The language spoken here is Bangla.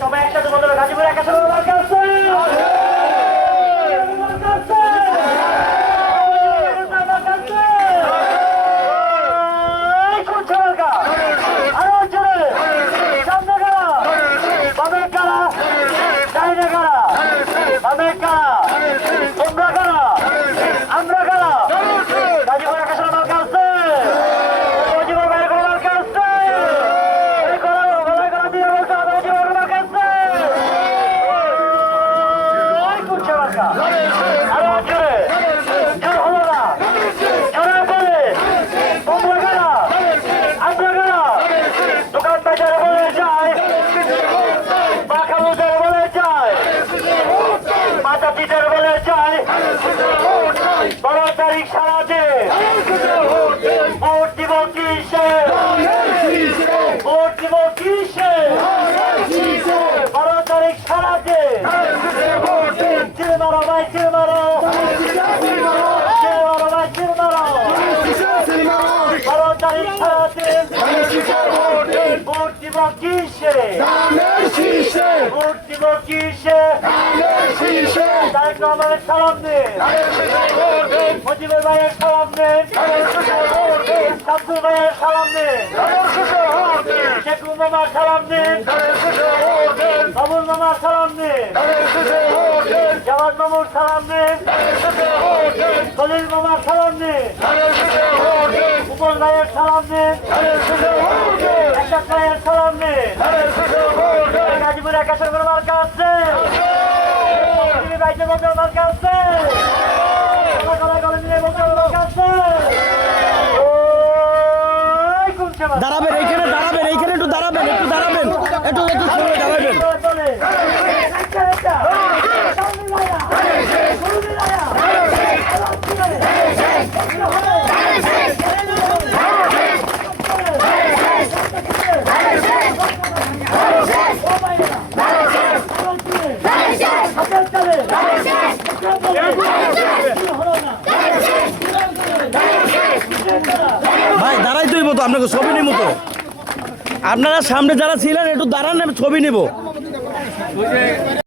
সবাই একসাথে বলতে হবে গাজীপুর একসাথে মার্কা আছে। সালাম দেন মুজিবুর ভাইয়ের সালাম দেন, শামসুল ভাইয়ের সালাম দেন, শেখুল মামার সালাম দেন, বাবুল মামার সালাম দেন, জামাত মামুর সালাম দেন, খলিল মামার সালাম দেন, উপল ভাইয়ের সালাম দেন, একাশ ভাইয়ের সালাম দেন। গাজীপুর একাশের কোনো মার্কা আছে? বাইকে বলতে মার্কা আছে? দাঁড়াবেন এইখানে, দাঁড়াবেন এইখানে, একটু দাঁড়াবেন, একটু দাঁড়াবেন, একটু একটু দাঁড়াবেন। ভাই দাঁড়াই তুই মতো আপনাকে ছবি নিব তো, আপনারা সামনে যারা ছিলেন একটু দাঁড়ান, আমি ছবি নিব।